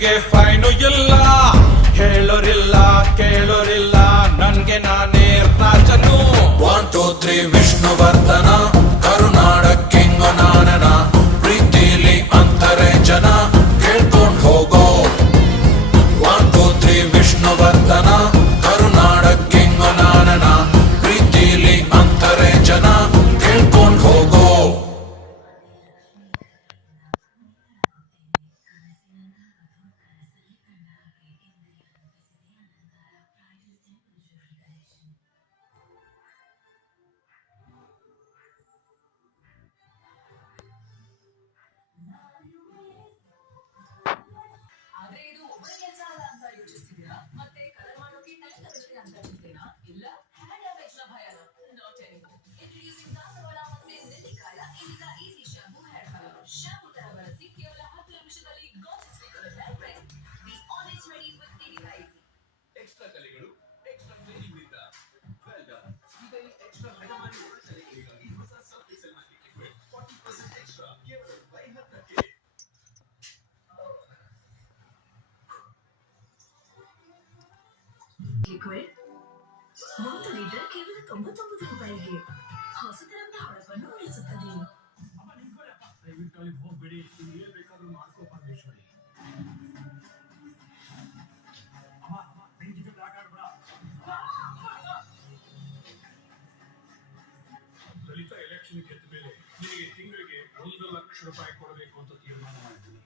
ಖರ್ಚಿಗೆ ಫೈನು ಇಲ್ಲ, ಹೇಳೋರಿಲ್ಲ ಕೇಳೋರಿಲ್ಲ, ನನ್ಗೆ ನಾನೇ ರಾಜನು. 1 2 3 ವಿಷ್ಣುವರ್ಧನ, ಕರುನಾಡ ಕಿಂಗು ನಾನನ, ಪ್ರೀತಿಲಿ ಅಂತಾರೆ ಜನ, ಕೇಳ್ಕೊಂಡ್ ಹೋಗೋ. 1 2 3 ವಿಷ್ಣುವರ್ಧನ, ಕರುನಾಡ ಕಿಂಗು ನಾನನ, ಪ್ರೀತಿಲಿ ಅಂತಾರೆ ಜನ, ಕೇಳ್ಕೊಂಡ್ ಹೋಗೋ. ಆದ್ರೆ ಇದು ಒಬ್ಬರ ಕೆಲಸ ಅಲ್ಲ ಅಂತ ಯೋಚಿಸ್ತಿದ್ದೀರಾ? ಮತ್ತೆ ಕಲರ್ ಮಾಡೋಕೆ ಟೈಮ್ ತಗೊಳುತ್ತೆ ಅಂತ ಹೇಳ್ತೀರಾ? ಇಲ್ಲ, ಹ್ಯಾಂಡ್ ಡ್ಯಾಮೇಜ್ ನ ಭಯನ? Not anymore. ಇಂಟ್ರೊಡ್ಯೂಸಿಂಗ್ ದಾಸವಾಳ ಮತ್ತೆ ನೆಲ್ಲಿಕಾಯ ಇದೀಗ easy shampoo hair colour. Shampoo ತರ ಬಳಸಿ ಕೇವಲ 10 ನಿಮಿಷದಲ್ಲಿ gorgeous colour direct. The always ready with ಇದೀಗ ಈಸಿ. ಎಕ್ಸ್ಟ್ರಾ ಕಲೆಗಳು ಎಕ್ಸ್ಟ್ರಾ ಟ್ರೈನಿಂಗ್ ನಿಂದ ವೆಲ್ ಡನ್. ಈಗ ಈ ಎಕ್ಸ್ಟ್ರಾ ಹಣಮಾನಿ ಕಲೆಗಳಿಗಾಗಿ ಹೊಸ ಸರ್ಫ್ ಸೆಲ್ಮಾಟಿಕ್ ಲಿಕ್ವಿಡ್ 40% ಎಕ್ಸ್ಟ್ರಾ ಕೇವಲ ಬೈ 10ಕ್ಕೆ. ಲಿಕ್ವಿಡ್ 1 ಲೀಟರ್ ಕೇವಲ 99 ರೂಪಾಯಿಗೆ ಹೊಸತರಂತ ಹೊಳಪನ್ನು ಉಳಿಸುತ್ತದೆ. ಅಮ್ಮ ನಿಂತ್ಕೊಳ್ಳಪ್ಪ, ದಯವಿಟ್ಟು ಅಲ್ಲಿಗೆ ಹೋಗ್ಬೇಡಿ, ನೀವು ಏನು ಬೇಕಾದ್ರೂ ಮಾಡ್ಕೋ ಪರಮೇಶ್ವರಿ. ಅಮ್ಮ ಅಮ್ಮ ಬೆಂಕಿ ಜೊತೆ ಆಟ ಆಡ್ಬೇಡ. ದಲಿತ ಎಲೆಕ್ಷನ್ ಗೆದ್ದ ಮೇಲೆ ನಿನಗೆ ತಿಂಗಳಿಗೆ 1 ಲಕ್ಷ ರೂಪಾಯಿ ಕೊಡಬೇಕು ಅಂತ ತೀರ್ಮಾನ ಮಾಡಿದ್ದೀನಿ.